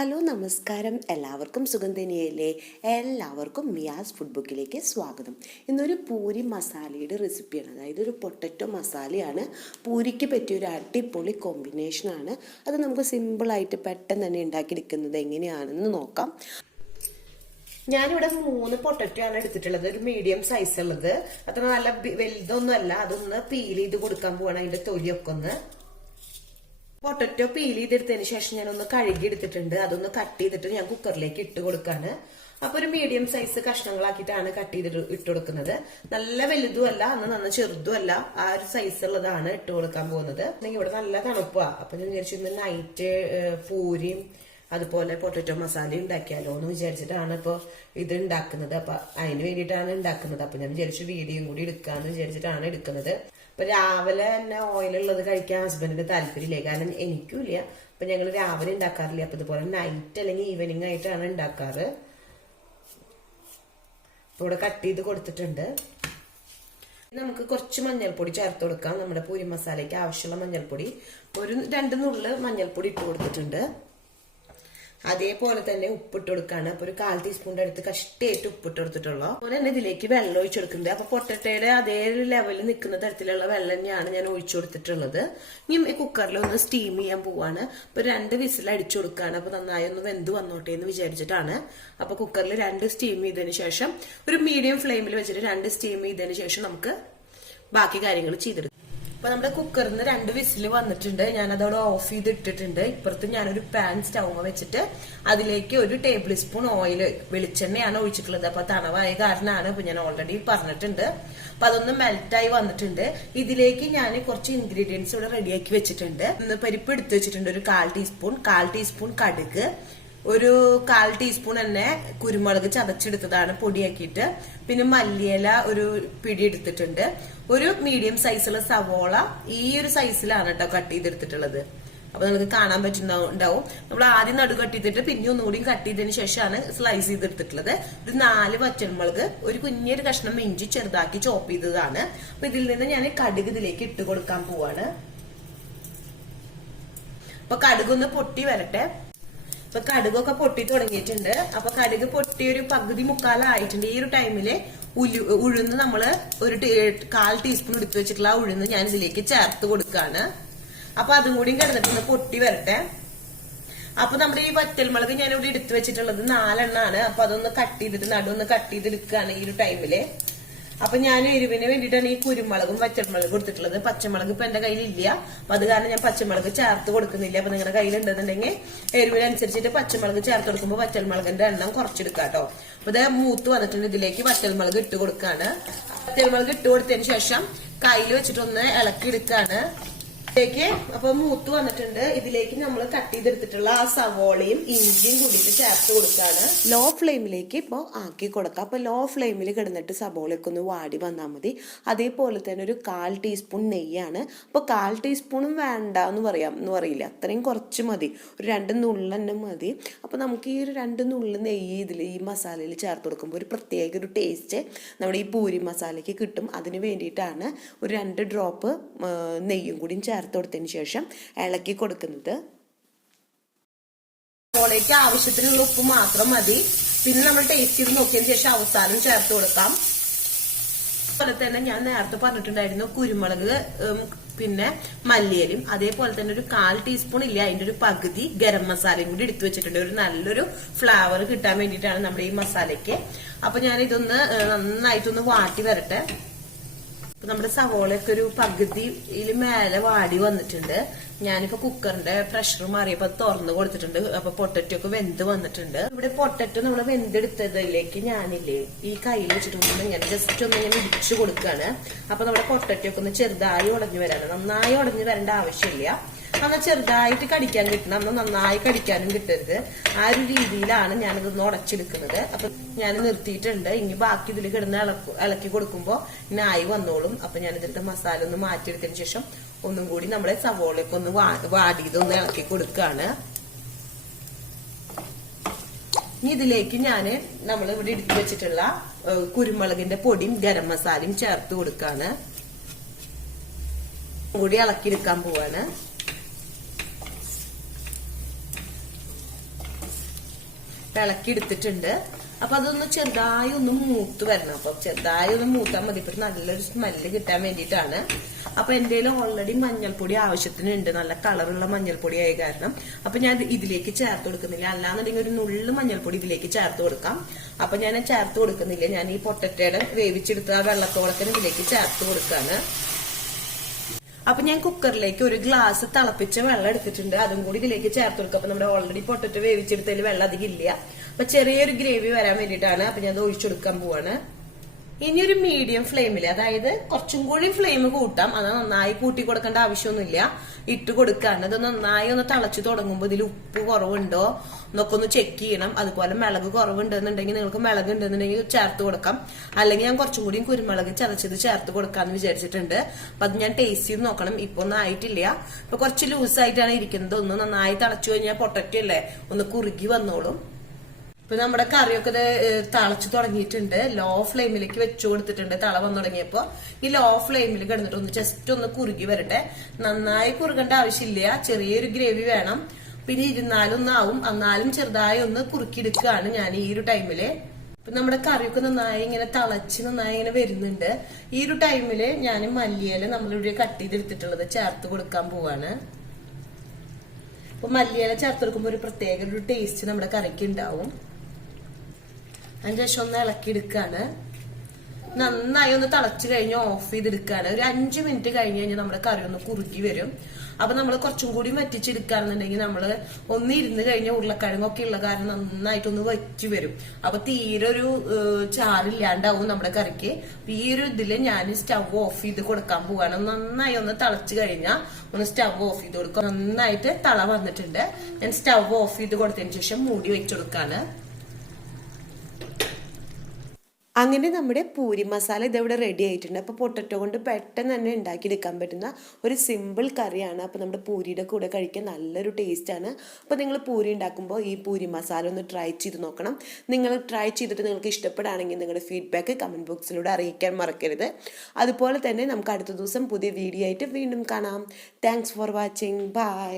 Hello നമസ്കാരം, എല്ലാവർക്കും സുഖം തന്നെയല്ലേ? എല്ലാവർക്കും മിയാസ് ഫുഡ് ബുക്കിലേക്ക് സ്വാഗതം. ഇന്നൊരു പൂരി മസാലയുടെ റെസിപ്പിയാണ്, അതായത് ഒരു പൊട്ടറ്റോ മസാലയാണ്. പൂരിക്ക് പറ്റിയൊരു അടിപൊളി കോമ്പിനേഷനാണ്. അത് നമുക്ക് സിമ്പിളായിട്ട് പെട്ടെന്ന് തന്നെ ഉണ്ടാക്കിയെടുക്കുന്നത് എങ്ങനെയാണെന്ന് നോക്കാം. ഞാനിവിടെ 3 പൊട്ടറ്റോ ആണ് എടുത്തിട്ടുള്ളത്, ഒരു മീഡിയം സൈസ് ഉള്ളത്. അത്ര നല്ല വലുതൊന്നും അല്ല. അതൊന്ന് പീൽ ചെയ്ത് കൊടുക്കാൻ പോവാണ്, അതിന്റെ തൊലിയൊക്കെ ഒന്ന്. പൊട്ടറ്റോ പീൽ ചെയ്തെടുത്തതിന് ശേഷം ഞാനൊന്ന് കഴുകി എടുത്തിട്ടുണ്ട്. അതൊന്ന് കട്ട് ചെയ്തിട്ട് ഞാൻ കുക്കറിലേക്ക് ഇട്ട് കൊടുക്കാണ്. അപ്പൊ ഒരു മീഡിയം സൈസ് കഷ്ണങ്ങളാക്കിയിട്ടാണ് കട്ട് ചെയ്തിട്ട് ഇട്ട് കൊടുക്കുന്നത്. നല്ല വലുതും അല്ല, നന്ന ചെറുതും അല്ല, ആ ഒരു സൈസ് ഉള്ളതാണ് ഇട്ട് കൊടുക്കാൻ പോകുന്നത്. ഇവിടെ നല്ല തണുപ്പാ. അപ്പൊ ഞാൻ വിചാരിച്ചു ഇന്ന് നൈറ്റ് പൂരിയും അതുപോലെ പൊട്ടറ്റോ മസാല ഉണ്ടാക്കിയാലോ എന്ന് വിചാരിച്ചിട്ടാണ് ഇപ്പൊ ഇത് ഉണ്ടാക്കുന്നത്. അപ്പൊ അതിന് വേണ്ടിയിട്ടാണ് ഉണ്ടാക്കുന്നത്. അപ്പൊ ഞാൻ വിചാരിച്ചു വീഡിയോയും കൂടി എടുക്കാന്ന് വിചാരിച്ചിട്ടാണ് എടുക്കുന്നത്. അപ്പൊ രാവിലെ തന്നെ ഓയിലുള്ളത് കഴിക്കാൻ ഹസ്ബൻഡിന് താല്പര്യമില്ല, കാരണം എനിക്കും ഇല്ല. അപ്പൊ ഞങ്ങൾ രാവിലെ ഉണ്ടാക്കാറില്ല. അപ്പൊ ഇതുപോലെ നൈറ്റ് അല്ലെങ്കിൽ ഈവനിങ് ആയിട്ടാണ് ഉണ്ടാക്കാറ്. അപ്പൊ ഇവിടെ കട്ട് ചെയ്ത് കൊടുത്തിട്ടുണ്ട്. നമുക്ക് കുറച്ച് മഞ്ഞൾപ്പൊടി ചേർത്ത് കൊടുക്കാം. നമ്മുടെ പൂരി മസാലയ്ക്ക് ആവശ്യമുള്ള മഞ്ഞൾപ്പൊടി ഒരു 2 നുള്ള് മഞ്ഞൾപ്പൊടി ഇട്ട് കൊടുത്തിട്ടുണ്ട്. അതേപോലെ തന്നെ ഉപ്പിട്ട് കൊടുക്കാണ്. അപ്പൊ ഒരു 1/4 ടീസ്പൂണിന്റെ അടുത്ത് കഷ്ടിയായിട്ട് ഉപ്പിട്ട് കൊടുത്തിട്ടുള്ളൂ. അതുപോലെ തന്നെ ഇതിലേക്ക് വെള്ളം ഒഴിച്ചു കൊടുക്കുന്നത്. അപ്പൊ പൊട്ടറ്റയുടെ അതേ ലെവലിൽ നിൽക്കുന്ന തരത്തിലുള്ള വെള്ളം തന്നെയാണ് ഞാൻ ഒഴിച്ചു കൊടുത്തിട്ടുള്ളത്. ഇനി കുക്കറിൽ ഒന്ന് സ്റ്റീം ചെയ്യാൻ പോവാണ്. അപ്പൊ 2 വിസിൽ അടിച്ചു കൊടുക്കാണ്. അപ്പൊ നന്നായി ഒന്ന് വെന്ത് വന്നോട്ടെ എന്ന് വിചാരിച്ചിട്ടാണ്. അപ്പൊ കുക്കറിൽ 2 സ്റ്റീം ചെയ്തതിന് ശേഷം ഒരു മീഡിയം ഫ്ലെയിമിൽ വെച്ചിട്ട് 2 സ്റ്റീം ചെയ്തതിന് ശേഷം നമുക്ക് ബാക്കി കാര്യങ്ങൾ ചെയ്തെടുക്കാം. അപ്പൊ നമ്മുടെ കുക്കറിൽ നിന്ന് 2 വിസിൽ വന്നിട്ടുണ്ട്. ഞാനതോടെ ഓഫ് ചെയ്തിട്ടിട്ടുണ്ട്. ഇപ്പുറത്ത് ഞാനൊരു പാൻ സ്റ്റൗമ വെച്ചിട്ട് അതിലേക്ക് 1 ടേബിൾ സ്പൂൺ ഓയിൽ, വെളിച്ചെണ്ണയാണ് ഒഴിച്ചിട്ടുള്ളത്. അപ്പൊ തണവായ കാരണമാണ്. ഇപ്പൊ ഞാൻ ഓൾറെഡി പറഞ്ഞിട്ടുണ്ട്. അപ്പൊ അതൊന്ന് മെൽറ്റായി വന്നിട്ടുണ്ട്. ഇതിലേക്ക് ഞാൻ കുറച്ച് ഇൻഗ്രീഡിയൻസ് ഇവിടെ റെഡിയാക്കി വെച്ചിട്ടുണ്ട്. പരിപ്പ് എടുത്തു വെച്ചിട്ടുണ്ട്, ഒരു 1/4 ടീസ്പൂൺ കടുക്, ഒരു 1/4 ടീസ്പൂൺ തന്നെ കുരുമുളക് ചതച്ചെടുത്തതാണ് പൊടിയാക്കിയിട്ട്, പിന്നെ മല്ലിയില ഒരു പിടി എടുത്തിട്ടുണ്ട്, ഒരു മീഡിയം സൈസുള്ള സവോള ഈ ഒരു സൈസിലാണ് കേട്ടോ കട്ട് ചെയ്തെടുത്തിട്ടുള്ളത്. അപ്പൊ നമുക്ക് കാണാൻ പറ്റുന്നുണ്ടാവും. നമ്മൾ ആദ്യം നടു കട്ട് ചെയ്തിട്ട് പിന്നെ ഒന്നുകൂടി കട്ട് ചെയ്തതിന് ശേഷമാണ് സ്ലൈസ് ചെയ്തെടുത്തിട്ടുള്ളത്. ഒരു 4 പച്ചമുളക്, ഒരു കുഞ്ഞൊരു കഷ്ണം ഇഞ്ചി ചെറുതാക്കി ചോപ്പ് ചെയ്തതാണ്. അപ്പൊ ഇതിൽ നിന്ന് ഞാൻ കടുക് ഇതിലേക്ക് ഇട്ട് കൊടുക്കാൻ പോവാണ്. അപ്പൊ കടുകൊന്ന് പൊട്ടി വരട്ടെ. ഇപ്പൊ കടുകൊക്കെ പൊട്ടി തുടങ്ങിയിട്ടുണ്ട്. അപ്പൊ കടുക് പൊട്ടി ഒരു പകുതി മുക്കാലായിട്ടുണ്ട്. ഈ ഒരു ടൈമില് ഉഴുന്ന് നമ്മള് ഒരു 1/4 ടീസ്പൂൺ എടുത്തു വെച്ചിട്ടുള്ള ഉഴുന്ന് ഞാൻ ഇതിലേക്ക് ചേർത്ത് കൊടുക്കാണ്. അപ്പൊ അതും കൂടി കിടന്നിട്ട് പൊട്ടി വരട്ടെ. അപ്പൊ നമ്മുടെ ഈ വറ്റൽമുളക് ഞാൻ ഇവിടെ എടുത്തു വെച്ചിട്ടുള്ളത് 4 എണ്ണാണ്. അപ്പൊ അതൊന്ന് കട്ട് ചെയ്തിട്ട് നടുവൊന്ന് കട്ട് ചെയ്തെടുക്കുകയാണ് ഈ ഒരു ടൈമില്. അപ്പൊ ഞാൻ എരിവിന് വേണ്ടിയിട്ടാണ് ഈ കുരുമുളകും പച്ചമുളകും കൊടുത്തിട്ടുള്ളത്. പച്ചമുളക് ഇപ്പൊ എന്റെ കയ്യിലില്ല. അപ്പൊ അത് കാരണം ഞാൻ പച്ചമുളക് ചേർത്ത് കൊടുക്കുന്നില്ല. അപ്പൊ നിങ്ങളുടെ കയ്യിൽ ഉണ്ടെന്നുണ്ടെങ്കിൽ എരിവിനനുസരിച്ചിട്ട് പച്ചമുളക് ചേർത്ത് കൊടുക്കുമ്പോൾ പച്ചമുളകിന്റെ എണ്ണം കുറച്ചെടുക്കാം കേട്ടോ. അപ്പൊ ഇത് മൂത്ത് വന്നിട്ടുണ്ട്. ഇതിലേക്ക് പച്ചമുളക് ഇട്ട് കൊടുക്കാണ്. പച്ചമുളക് ഇട്ട് കൊടുത്തതിന് ശേഷം കയ്യിൽ വെച്ചിട്ടൊന്ന് ഇളക്കി എടുക്കാണ്. അപ്പൊ മൂത്ത് വന്നിട്ടുണ്ട്. ഇതിലേക്ക് നമ്മൾ കട്ട് ചെയ്തെടുത്തിട്ടുള്ള ആ സവോളയും ഇഞ്ചിയും കൂടിയിട്ട് ചേർത്ത് കൊടുക്കാണ്. ലോ ഫ്ലെയിമിലേക്ക് ഇപ്പൊ ആക്കി കൊടുക്കാം. അപ്പൊ ലോ ഫ്ലെയിമിൽ കിടന്നിട്ട് സവോളയൊക്കെ ഒന്ന് വാടി വന്നാൽ മതി. അതേപോലെ തന്നെ ഒരു 1/4 ടീസ്പൂൺ നെയ്യാണ്. അപ്പൊ 1/4 ടീസ്പൂണും വേണ്ട എന്ന് പറയില്ല, അത്രയും കുറച്ച് മതി, ഒരു 2 നുള്ള് തന്നെ മതി. അപ്പൊ നമുക്ക് ഈ ഒരു 2 നുള്ള് നെയ്യ് ഇതിൽ ഈ മസാലയിൽ ചേർത്ത് കൊടുക്കുമ്പോൾ ഒരു പ്രത്യേക ഒരു ടേസ്റ്റ് നമ്മുടെ ഈ പൂരി മസാലയ്ക്ക് കിട്ടും. അതിന് വേണ്ടിയിട്ടാണ് ഒരു 2 ഡ്രോപ്പ് നെയ്യും കൂടി ചേർത്ത് കൊടുത്തതിന് ശേഷം ഇളക്കി കൊടുക്കുന്നത്. സവോളയ്ക്ക് ആവശ്യത്തിനുള്ള ഉപ്പ് മാത്രം മതി. പിന്നെ നമ്മൾ ടേസ്റ്റ് ചെയ്ത് നോക്കിയതിന് ശേഷം അവസാനം ചേർത്ത് കൊടുക്കാം. അതുപോലെ തന്നെ ഞാൻ നേരത്തെ പറഞ്ഞിട്ടുണ്ടായിരുന്നു കുരുമുളക്, പിന്നെ മല്ലിയിലും, അതേപോലെ തന്നെ ഒരു 1/4 ടീസ്പൂൺ ഇല്ല, അതിന്റെ ഒരു പകുതി ഗരം മസാലയും കൂടി എടുത്തു വെച്ചിട്ടുണ്ട്. ഒരു നല്ലൊരു ഫ്ലേവർ കിട്ടാൻ വേണ്ടിയിട്ടാണ് നമ്മുടെ ഈ മസാലയ്ക്ക്. അപ്പൊ ഞാൻ ഇതൊന്ന് നന്നായിട്ടൊന്ന് വാട്ടി വരട്ടെ. നമ്മുടെ സവോളയൊക്കെ ഒരു പകുതിയിൽ മേലെ വാടി വന്നിട്ടുണ്ട്. ഞാനിപ്പോ കുക്കറിന്റെ പ്രഷർ മാറിയപ്പോ തുറന്നു കൊടുത്തിട്ടുണ്ട്. അപ്പൊ പൊട്ടറ്റോ ഒക്കെ വെന്ത് വന്നിട്ടുണ്ട്. ഇവിടെ പൊട്ടറ്റോ നമ്മൾ വെന്തെടുത്തതിലേക്ക് ഞാനില്ലേ ഈ കയ്യിൽ വെച്ചിട്ടൊന്നും ഞാൻ ജസ്റ്റ് ഒന്ന് ഞാൻ ഇടിച്ചു കൊടുക്കുകയാണ്. അപ്പൊ നമ്മുടെ പൊട്ടറ്റോ ഒക്കെ ഒന്ന് ചെറുതായി ഉടഞ്ഞു വരാണ്. നന്നായി ഉടഞ്ഞു വരേണ്ട ആവശ്യമില്ല. എന്നാൽ ചെറുതായിട്ട് കടിക്കാൻ കിട്ടണം, എന്നാൽ നന്നായി കടിക്കാനും കിട്ടരുത്. ആ ഒരു രീതിയിലാണ് ഞാനിതൊന്ന് ഉടച്ചെടുക്കുന്നത്. അപ്പൊ ഞാൻ നിർത്തിയിട്ടുണ്ട്. ഇനി ബാക്കി ഇതിൽ കിടന്ന് ഇളക്കി കൊടുക്കുമ്പോ ഇനി ആയി വന്നോളും. അപ്പൊ ഞാൻ ഇതിലത്തെ മസാല ഒന്ന് മാറ്റിയെടുത്തതിന് ശേഷം ഒന്നും കൂടി നമ്മുടെ സവോളയൊക്കെ ഒന്ന് വാടിയതൊന്ന് ഇളക്കി കൊടുക്കുകയാണ്. ഇനി ഇതിലേക്ക് ഞാന് നമ്മൾ ഇവിടെ എടുത്തു വെച്ചിട്ടുള്ള കുരുമുളകിന്റെ പൊടിയും ഗരം മസാലയും ചേർത്ത് കൊടുക്കാണ്. കൂടി ഇളക്കിയെടുക്കാൻ പോവാണ്. ഇളക്കി എടുത്തിട്ടുണ്ട്. അപ്പൊ അതൊന്ന് ചെറുതായി ഒന്ന് മൂത്ത് വരണം. അപ്പൊ ചെറുതായി ഒന്ന് മൂത്താൽ മതി. ഇപ്പൊ നല്ലൊരു സ്മെല്ല് കിട്ടാൻ വേണ്ടിയിട്ടാണ്. അപ്പൊ എന്റെ ഓൾറെഡി മഞ്ഞൾപ്പൊടി ആവശ്യത്തിനുണ്ട്, നല്ല കളറുള്ള മഞ്ഞൾപ്പൊടി ആയ കാരണം. അപ്പൊ ഞാൻ ഇതിലേക്ക് ചേർത്ത് കൊടുക്കുന്നില്ല. അല്ലാന്നുണ്ടെങ്കിൽ ഒരു നുള്ളു മഞ്ഞൾപ്പൊടി ഇതിലേക്ക് ചേർത്ത് കൊടുക്കാം. അപ്പൊ ഞാൻ ചേർത്ത് കൊടുക്കുന്നില്ല. ഞാൻ ഈ പൊട്ടറ്റയുടെ വേവിച്ചെടുത്ത ആ വെള്ളത്തോളത്തിന് ഇതിലേക്ക് ചേർത്ത് കൊടുക്കാണ്. അപ്പൊ ഞാൻ കുക്കറിലേക്ക് ഒരു ഗ്ലാസ് തിളപ്പിച്ച വെള്ളം എടുത്തിട്ടുണ്ട്. അതും കൂടി ഇതിലേക്ക് ചേർത്ത് കൊടുക്കുക. അപ്പൊ നമ്മുടെ ഓൾറെഡി പൊട്ടറ്റോ വേവിച്ചെടുത്തതിൽ വെള്ളം അധികം ഇല്ല. അപ്പൊ ചെറിയൊരു ഗ്രേവി വരാൻ വേണ്ടിയിട്ടാണ്. അപ്പൊ ഞാൻ അത് ഒഴിച്ചെടുക്കാൻ പോവാണ്. ഇനി ഒരു മീഡിയം ഫ്ലെയിമിൽ, അതായത് കുറച്ചും കൂടി ഫ്ലെയിം കൂട്ടാം. അത് നന്നായി കൂട്ടി കൊടുക്കേണ്ട ആവശ്യമൊന്നുമില്ല. ഇട്ട് കൊടുക്കാണ്. ഇത് നന്നായി ഒന്ന് തിളച്ചു തുടങ്ങുമ്പോൾ ഇതിൽ ഉപ്പ് കുറവുണ്ടോ എന്നൊക്കെ ഒന്ന് ചെക്ക് ചെയ്യണം. അതുപോലെ മിളക് കുറവുണ്ടെന്നുണ്ടെങ്കിൽ നിങ്ങൾക്ക് മിളക് ഉണ്ടെന്നുണ്ടെങ്കിൽ ചേർത്ത് കൊടുക്കാം. അല്ലെങ്കിൽ ഞാൻ കുറച്ചും കൂടി കുരുമുളക് ചതച്ചത് ചേർത്ത് കൊടുക്കാന്ന് വിചാരിച്ചിട്ടുണ്ട്. അപ്പൊ അത് ഞാൻ ടേസ്റ്റ് ചെയ്ത് നോക്കണം. ഇപ്പൊ ഒന്നും ആയിട്ടില്ല. ഇപ്പൊ കുറച്ച് ലൂസായിട്ടാണ് ഇരിക്കുന്നത്. ഒന്ന് നന്നായി തിളച്ചു കഴിഞ്ഞാൽ പൊട്ടറ്റോ അല്ലേ ഒന്ന് കുറുകി വന്നോളും. ഇപ്പൊ നമ്മുടെ കറിയൊക്കെ തിളച്ചു തുടങ്ങിയിട്ടുണ്ട്. ലോ ഫ്ലെയിമിലേക്ക് വെച്ചു കൊടുത്തിട്ടുണ്ട്. തള വന്നു തുടങ്ങിയപ്പോ ഈ ലോ ഫ്ലെയിമിൽ കിടന്നിട്ട് ഒന്ന് ജസ്റ്റ് ഒന്ന് കുറുകി വരട്ടെ. നന്നായി കുറുകേണ്ട ആവശ്യമില്ല. ചെറിയൊരു ഗ്രേവി വേണം. പിന്നെ ഇരുന്നാലൊന്നാവും. എന്നാലും ചെറുതായി ഒന്ന് കുറുക്കിയെടുക്കുകയാണ് ഞാൻ ഈ ഒരു ടൈമില്. ഇപ്പൊ നമ്മുടെ കറിയൊക്കെ നന്നായി ഇങ്ങനെ തിളച്ച് നന്നായി ഇങ്ങനെ വരുന്നുണ്ട്. ഈ ഒരു ടൈമില് ഞാൻ മല്ലിയില നമ്മളിവിടെ കട്ട് ചെയ്തെടുത്തിട്ടുള്ളത് ചേർത്ത് കൊടുക്കാൻ പോവാണ്. അപ്പൊ മല്ലിയില ചേർത്ത് കൊടുക്കുമ്പോൾ ഒരു പ്രത്യേക ഒരു ടേസ്റ്റ് നമ്മുടെ കറിക്ക് ഉണ്ടാവും. അതിനുശേഷം ഒന്ന് ഇളക്കിയെടുക്കാണ്. നന്നായി ഒന്ന് തിളച്ചു കഴിഞ്ഞ് ഓഫ് ചെയ്തെടുക്കാണ്. ഒരു 5 മിനിറ്റ് കഴിഞ്ഞ് കഴിഞ്ഞാൽ നമ്മുടെ കറി ഒന്ന് കുറുകി വരും. അപ്പൊ നമ്മൾ കുറച്ചും കൂടി വറ്റിച്ചെടുക്കാന്നുണ്ടെങ്കിൽ നമ്മള് ഒന്ന് ഇരുന്ന് കഴിഞ്ഞ ഉരുളക്കിഴങ്ങൊക്കെ ഉള്ള കാരണം നന്നായിട്ടൊന്ന് വറ്റി വരും. അപ്പൊ തീരെ ഒരു ചാറില്ലാണ്ടാവും നമ്മുടെ കറിക്ക്. ഈ ഒരു ഇതില് ഞാൻ സ്റ്റവ് ഓഫ് ചെയ്ത് കൊടുക്കാൻ പോവാണ്. നന്നായി ഒന്ന് തിളച്ചു കഴിഞ്ഞാൽ ഒന്ന് സ്റ്റവ് ഓഫ് ചെയ്ത് കൊടുക്കുക. നന്നായിട്ട് തള വന്നിട്ടുണ്ട്. ഞാൻ സ്റ്റവ് ഓഫ് ചെയ്ത് കൊടുത്തതിന് ശേഷം മൂടി വെച്ചെടുക്കാണ്. അങ്ങനെ നമ്മുടെ പൂരി മസാല ഇതവിടെ റെഡി ആയിട്ടുണ്ട്. അപ്പോൾ പൊട്ടറ്റോ കൊണ്ട് പെട്ടെന്ന് തന്നെ ഉണ്ടാക്കിയെടുക്കാൻ പറ്റുന്ന ഒരു സിമ്പിൾ കറിയാണ്. അപ്പോൾ നമ്മുടെ പൂരിയുടെ കൂടെ കഴിക്കാൻ നല്ലൊരു ടേസ്റ്റാണ്. അപ്പോൾ നിങ്ങൾ പൂരി ഉണ്ടാക്കുമ്പോൾ ഈ പൂരി മസാല ഒന്ന് ട്രൈ ചെയ്ത് നോക്കണം. നിങ്ങൾ ട്രൈ ചെയ്തിട്ട് നിങ്ങൾക്ക് ഇഷ്ടപ്പെടുകയാണെങ്കിൽ നിങ്ങളുടെ ഫീഡ്ബാക്ക് കമൻറ്റ് ബോക്സിലൂടെ അറിയിക്കാൻ മറക്കരുത്. അതുപോലെ തന്നെ നമുക്ക് അടുത്ത ദിവസം പുതിയ വീഡിയോ ആയിട്ട് വീണ്ടും കാണാം. Thanks for watching. ബൈ.